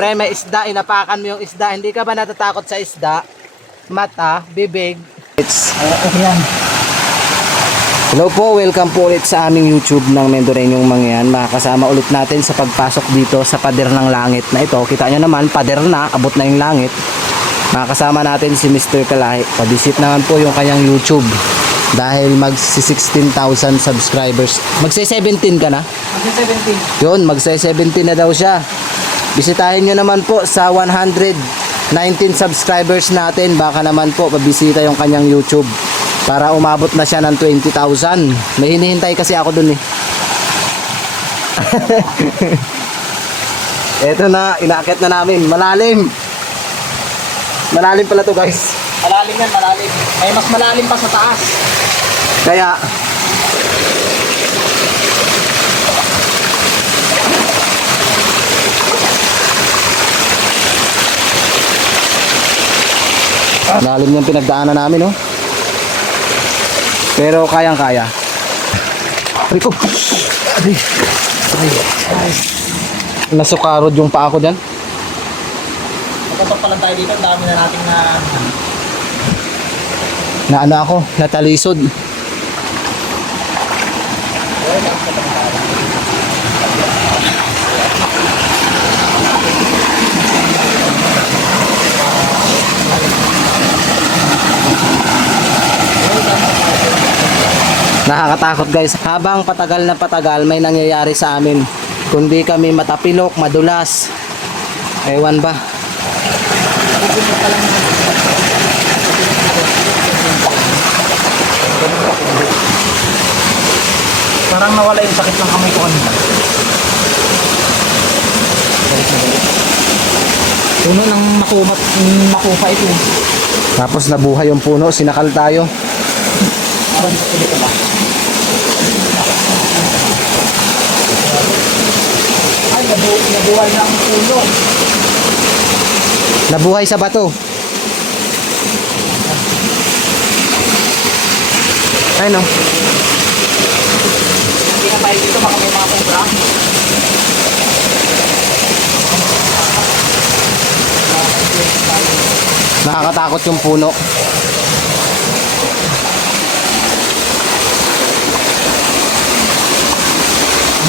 Siyempre, may isda. Inapakan mo yung isda. Hindi ka ba natatakot sa isda? Mata, bibig. Hello po, welcome po ulit sa aming YouTube ng Mendoreñong Mangyan. Makakasama ulit natin sa pagpasok dito sa pader ng langit na ito. Kita nyo naman, pader na, abot na yung langit. Makakasama natin si Mr. Kalahi. Pabisit naman po yung kanyang YouTube. Dahil magsi 16,000 subscribers. Magsi-17 ka na? Magsi-17. Yun, magsi-17 na daw siya. Bisitahin nyo naman po sa 119 subscribers natin. Baka naman po pabisita yung kanyang YouTube para umabot na siya ng 20,000. May hinihintay kasi ako dun eh. Eto na, inaakit na namin. Malalim. Malalim pala to guys. Malalim yan, malalim. May mas malalim pa sa taas. Kaya lalim yung pinagdaanan namin, oh. Pero kayang-kaya. Rico. Nasukarod yung paa ko dyan. Pagkatok pa lang tayo dito, ang dami na nating Na ano ako, natalisod. Nakakatakot guys. Habang patagal na patagal, may nangyayari sa amin. Kundi kami matapilok, madulas. Ewan ba? parang nawala yung sakit ng kamay ko kanina. Puno ng makupa ito. Tapos nabuhay yung puno, sinakal tayo. Ay, nabuhay na ang puno. Nabuhay sa bato. Ay no. Hindi na tayo dito, baka may mga kubra. Nakakatakot yung puno.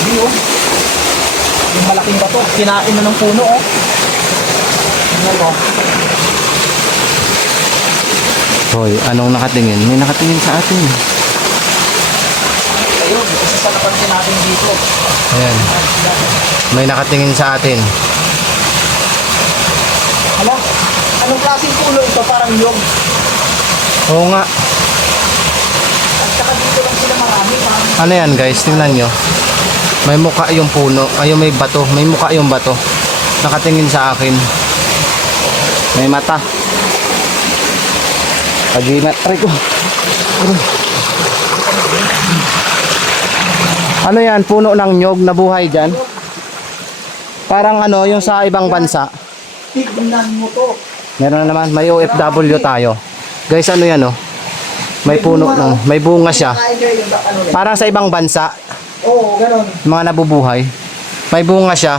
Hindi oh. Yung malaking bato, kinain na ng puno oh. Ano oh. Hoy, anong nakatingin? May nakatingin sa atin. Ayun, isa sa napansin natin dito. Ayan. May nakatingin sa atin. Hala, anong klaseng puno ito? Parang yung. Oo nga. At saka dito lang sila marami. Ano yan guys? Tingnan nyo. May muka yung puno. Ayun, may bato. May muka yung bato. Nakatingin sa akin. May mata. Pag-ingat. Aray ko. Ano yan? Puno ng nyog na buhay dyan? Parang ano, yung sa ibang bansa. Tignan mo to. Meron na naman. May OFW tayo. Guys, ano yan oh? May puno ng, may bunga siya. Parang sa ibang bansa. Oo, ganon. Mga nabubuhay. May bunga siya.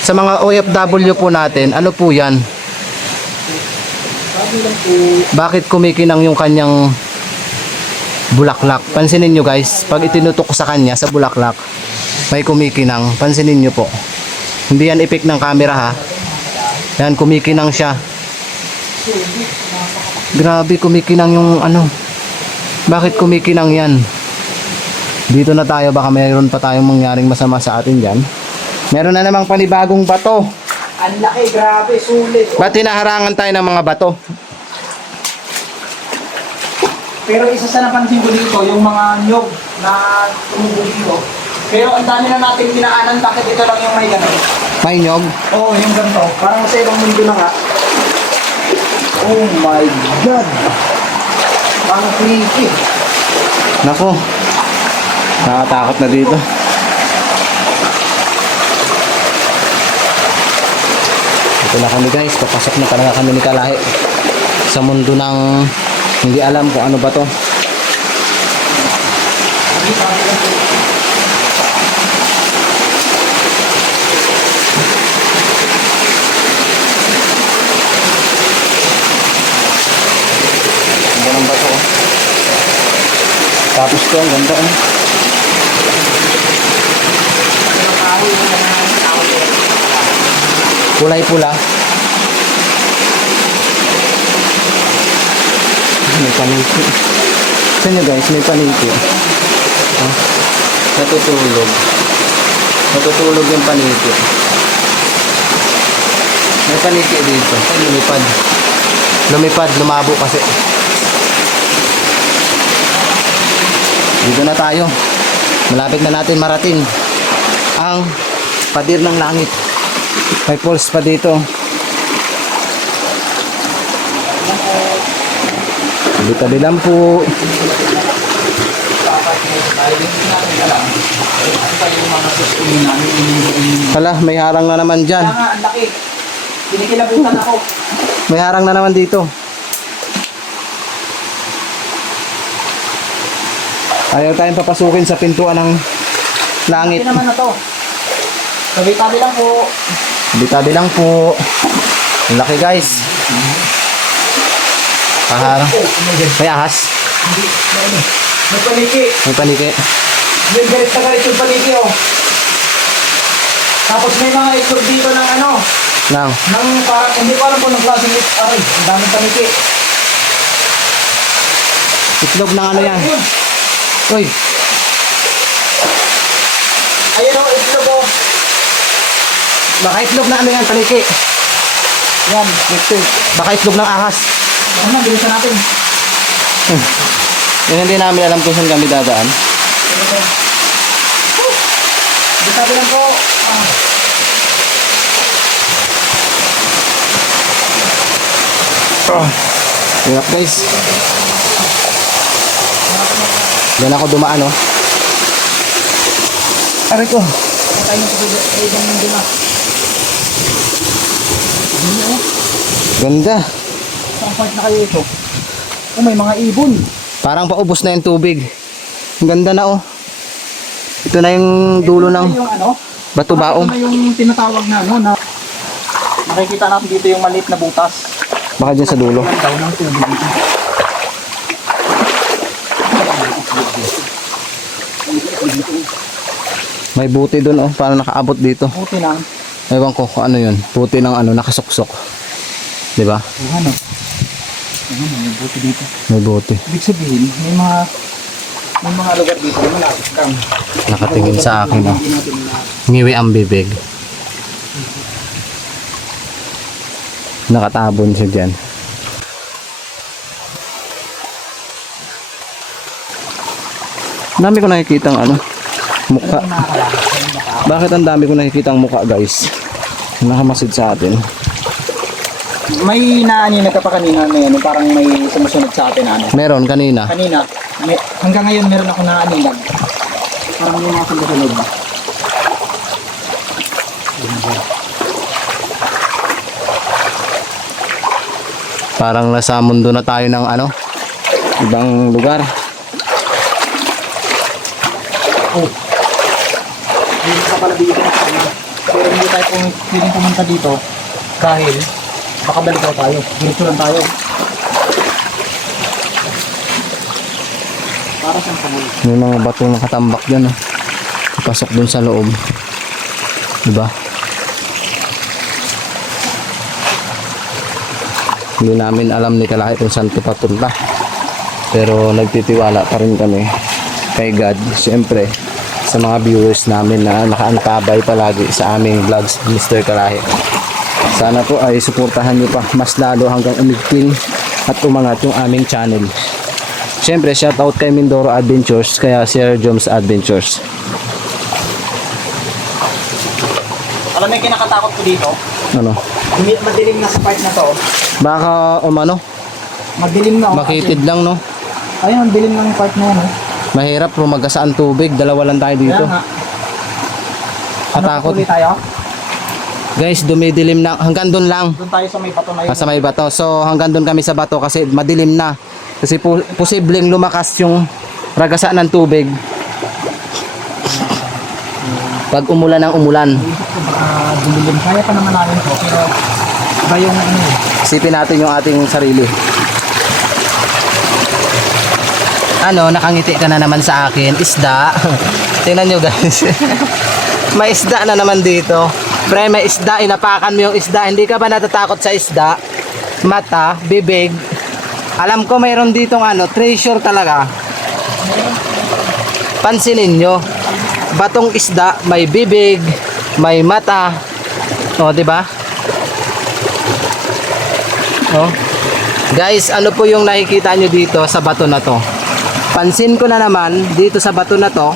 Sa mga OFW po natin, ano po yan? Bakit kumikinang yung kanyang bulaklak? Pansinin nyo guys, pag itinutok ko sa kanya sa bulaklak, may kumikinang. Pansinin nyo po. Hindi yan epek ng camera ha. Yan, kumikinang siya. Grabe, kumikinang yung ano. Bakit kumikinang yan? Dito na tayo, baka mayroon pa tayong mangyaring masama sa atin dyan. Meron na namang panibagong bato. Ang laki, grabe, sulit. Ba't hinaharangan tayo ng mga bato? Pero isa sa napansin ko dito, yung mga nyog na tumubo dito. Pero ang dami na natin dinaanan, bakit ito lang yung may gano'n? May nyog? Oo, yung ganito. Parang sa ibang mundo na nga. Oh my God! Ang creepy. Nako. Nakatakot na dito. Ito na kami guys, papasok na talaga kami ni Kalahi sa mundo ng hindi alam kung ano ba to. Ito, ang ganda. Oh. Kulay pula. May paniki. Sa inyo guys, may paniki. Oh. Natutulog. Natutulog yung paniki. May paniki dito. Ay, lumipad. Lumipad, lumabo kasi. Dito na tayo. Malapit na natin marating ang pader ng langit. May pulse pa dito. Tabi-tabi lang po. Hala, may harang na naman dyan. Kaya nga, ang laki. Pinikilabutan ako. May harang na naman dito. Ayaw tayong papasukin sa pintuan ng langit. Laki naman na to. Tabi-tabi lang po. Tabi-tabi lang po. Ang laki guys. Paharang. May ahas. May paniki. May paniki. Yung galit na galit yung paniki, oh. Tapos may mga itlog dito ng ano, Nang. ng parang, hindi ko alam kung ng klaseng itlog. Aray, ang daming paniki. Itlog ng ano yan. Ayun. Uy. Ayun, oh, itlog, oh. Baka itlog na ano yan, paniki. Yan. Baka itlog ng ahas. Ano, bilisan natin. Yun hindi namin alam kung saan kami dadaan. Tabi lang po. Hirap guys. Diyan ako dumaan oh. Aray ko. Patay mo sa ibang mundo na. Ganda. Saan point na kayo ito? Oh, may mga ibon. Parang paubos na yung tubig. Ang ganda na oh. Ito na yung dulo ng Yung ano? Batubaong. Ito na yung tinatawag na ano na nakikita natin dito yung maliit na butas. Baka dyan sa dulo. Ang daw ng tubig dito. May buti dun oh. Parang nakaabot dito. Buti lang. Ewan ko kung ano yun. Buti ng ano, nakasuksok. Diba? Ano? Ano, may buti dito. May buti. Ibig sabihin, may mga lugar dito na malapit kang Nakatingin sa akin oh. hindi natin na Ngiwi ang bibig. Nakatabon siya dyan. Ang dami ko nakikitang ano, mukha. Bakit ang dami ko nakikitang mukha guys? Nakamasid sa atin. may naaninag ka pa kanina na yan, parang may sumusunod sa atin ano. Meron kanina. Kanina, hanggang ngayon meron ako naaninag. Parang may mga sumusunod. Parang nasa mundo na tayo ng ano, ibang lugar. Oh. Hindi ka pala dito na sana. Pero hindi tayo pwedeng pumunta dito dahil baka balik tayo. Diretso lang tayo. Para sa pangulo. May mga batong nakatambak dyan oh. Pasok dun sa loob. Diba? Hindi namin alam ni Kalahi kung saan ito papunta. Pero nagtitiwala pa rin kami kay God. Siyempre, sa mga viewers namin na nakaantabay palagi sa aming vlogs, Mr. Kalahi. Sana po ay suportahan niyo pa mas lalo hanggang umigting at umangat yung aming channel. Siyempre, shoutout kay Mindoro Adventures, kaya Sir Joms Adventures. Alam mo yung kinakatakot ko dito? Ano? Madilim na sa part na to. Baka umano, Madilim na. makitid lang no. Ayun, dilim ng part na yan. Mahirap lumagas ang tubig, dalawa lang tayo dito. Kaya nga. Katakot. Ano, tayo? Guys, dumidilim na hanggang doon lang. Doon tayo sa may bato na yun. Sa may bato. So hanggang doon kami sa bato kasi madilim na. Kasi posibleng lumakas yung ragasa ng tubig. Pag umulan ng umulan. Isip ko baka dilim. Kaya pa naman namin to. Pero ba yung ano eh. Isipin natin yung ating sarili. Ano, nakangiti ka na naman sa akin. Isda. Tingnan nyo guys. May isda na naman dito. Pre, may isda. Inapakan mo yung isda. Hindi ka ba natatakot sa isda? Mata, bibig. Alam ko mayroon ditong ano, treasure talaga. Pansinin nyo. Batong isda, may bibig, may mata. O, di ba? O. Guys, ano po yung nakikita nyo dito sa bato na to? Pansin ko na naman, dito sa bato na to,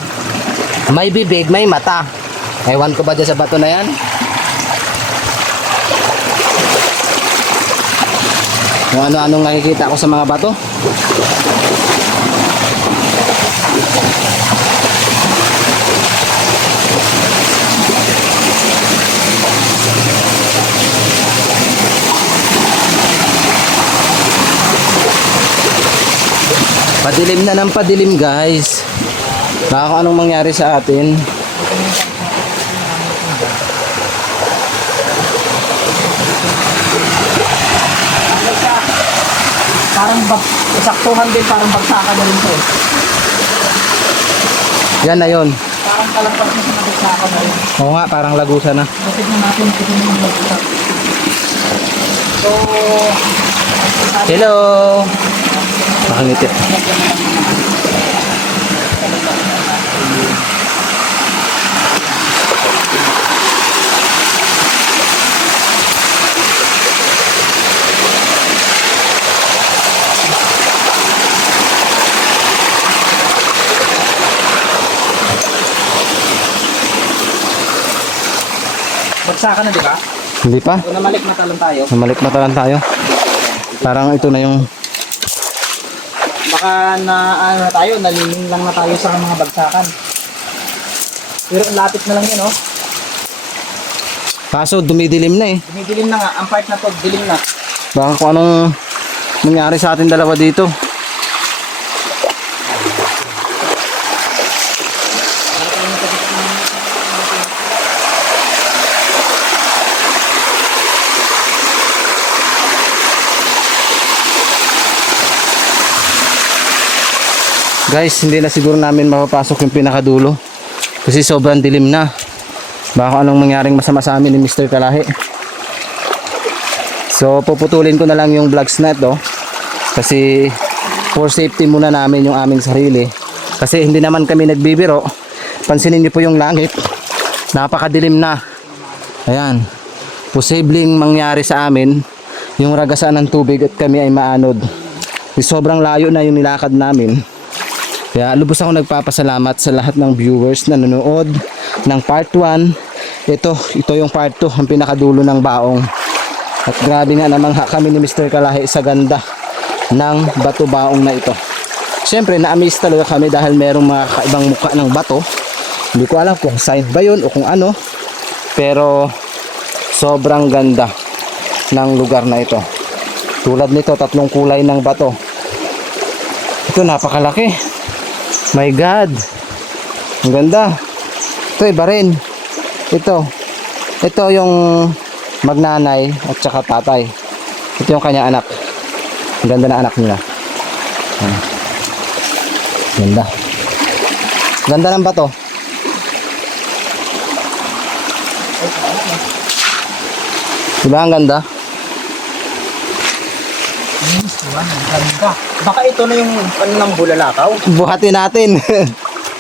may bibig, may mata. Ewan ko ba dyan sa bato na yan? Kung ano-anong nakikita ko sa mga bato. Padilim na ng padilim guys. Baka kung anong mangyari sa atin. Parang saktuhan din, parang bagsakan na rin to. Yan na yun. Parang kalagpas na sa bagsakan na rin. Oo nga, parang lagusan na. Tignan natin, tignan mo yung bagsak. So, Hello! Nakangiti. bagsakan na, di ba? Hindi pa. So, namalik na talon tayo. Namalik mata lang tayo. Parang ito na yung Baka na ano na tayo, naliling lang na tayo sa mga bagsakan. Pero ang lapit na lang yun, oh. kaso dumidilim na eh. Dumidilim na nga, ang part na to, dilim na. Baka kung anong nangyari sa ating dalawa dito. Guys, hindi na siguro namin mapapasok yung pinakadulo kasi sobrang dilim na. Baka kung anong mangyaring masama sa amin ni Mr. Kalahi. So puputulin ko na lang yung vlogs na ito kasi for safety muna namin yung aming sarili, kasi hindi naman kami nagbibiro. Pansinin niyo po yung langit, napakadilim na. Ayan, posibleng mangyari sa amin yung ragasan ng tubig at kami ay maanod. Sobrang layo na yung nilakad namin. Kaya lubos ako nagpapasalamat sa lahat ng viewers na nanonood ng part 1. Ito yung part 2, ang pinakadulo ng baong. At grabe nga naman kami ni Mr. Kalahi sa ganda ng bato baong na ito. Siyempre na-amaze talaga kami dahil merong mga kaibang mukha ng bato. Hindi ko alam kung sign ba yun o kung ano. Pero sobrang ganda ng lugar na ito. Tulad nito, 3 kulay ng bato. Ito napakalaki. My God, ang ganda. Ito iba rin. Ito yung magnanay at saka tatay. Ito yung kanya anak. Ang ganda na anak nila. Ganda. Ganda ng bato. Diba ang ganda? Ganda. Baka ito na yung ano ng bulalakaw. Buhatin natin.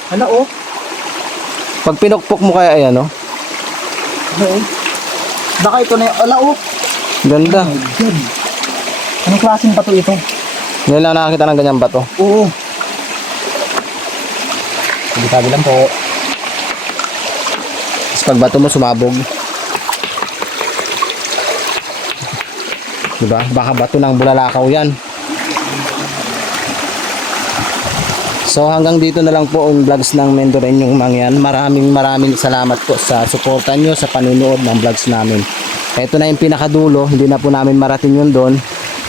Ano, oh? Pag pinukpok mo kaya ayan, oh. Oo. Baka ito na yung, ala, oh. Ganda. Good. Anong klaseng bato ito? Ngayon lang nakakita ng ganyang bato. Oo. Sabi lang po. Tapos pag bato mo sumabog. Diba? Baka bato ng bulalakaw yan. So hanggang dito na lang po ang vlogs ng Mendoreñong Mangyan. Maraming salamat po sa suporta nyo sa panunood ng vlogs namin. Ito na yung pinakadulo. Hindi na po namin marating yun doon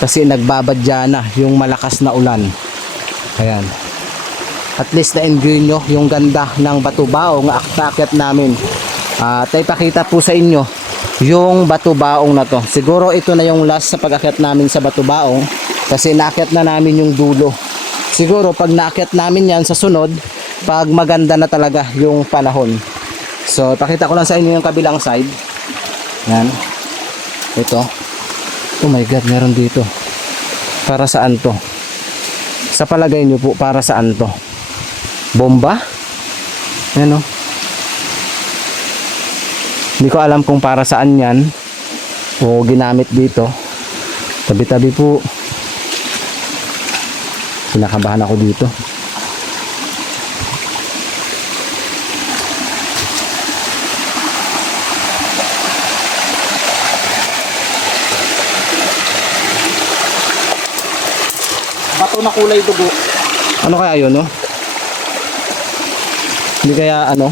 kasi nagbabadya na yung malakas na ulan. Ayan. At least na-enjoy nyo yung ganda ng Batubaong akit namin. At ipakita po sa inyo yung Batubaong na to. Siguro ito na yung last sa pag-akyat namin sa Batubaong kasi naakyat na namin yung dulo. Siguro pag naakyat namin yan sa sunod, pag maganda na talaga yung panahon. So, pakita ko lang sa inyo yung kabilang side. Yan. Ito. Oh my God, meron dito. Para saan to? Sa palagay nyo po, para saan to? Bomba? Yan o. Hindi ko alam kung para saan yan o ginamit dito. Tabi-tabi po. Kinakabahan ako dito. Bato na kulay dugo. Ano kaya yun, no? Hindi kaya ano?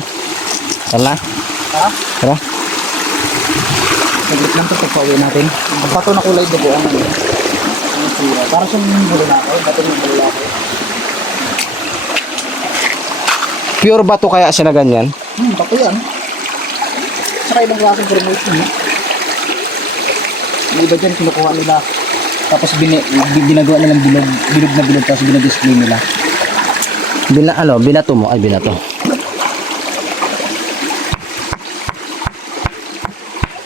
Tara. Ha? Tara. Saglit lang ito pagpauwi natin. Ang bato na kulay dugo ang ano. Ang sira. Para siyang bulunako. Bato ng bulunako. Pure bato kaya siya na ganyan? Bato yan. Saka ibang klaseng promote niya. Yung iba dyan kinukuha nila. Tapos ginagawa nilang bilog. Bilog na bilog. Tapos binadisplay nila. Binato mo. Ay, binato.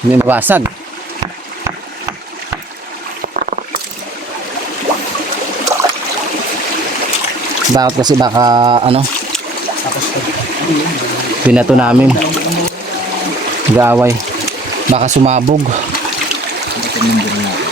Hindi mabasag. Bakit kasi baka ano? Tapos Binato namin. Gaway. Baka sumabog. ito yung bilog.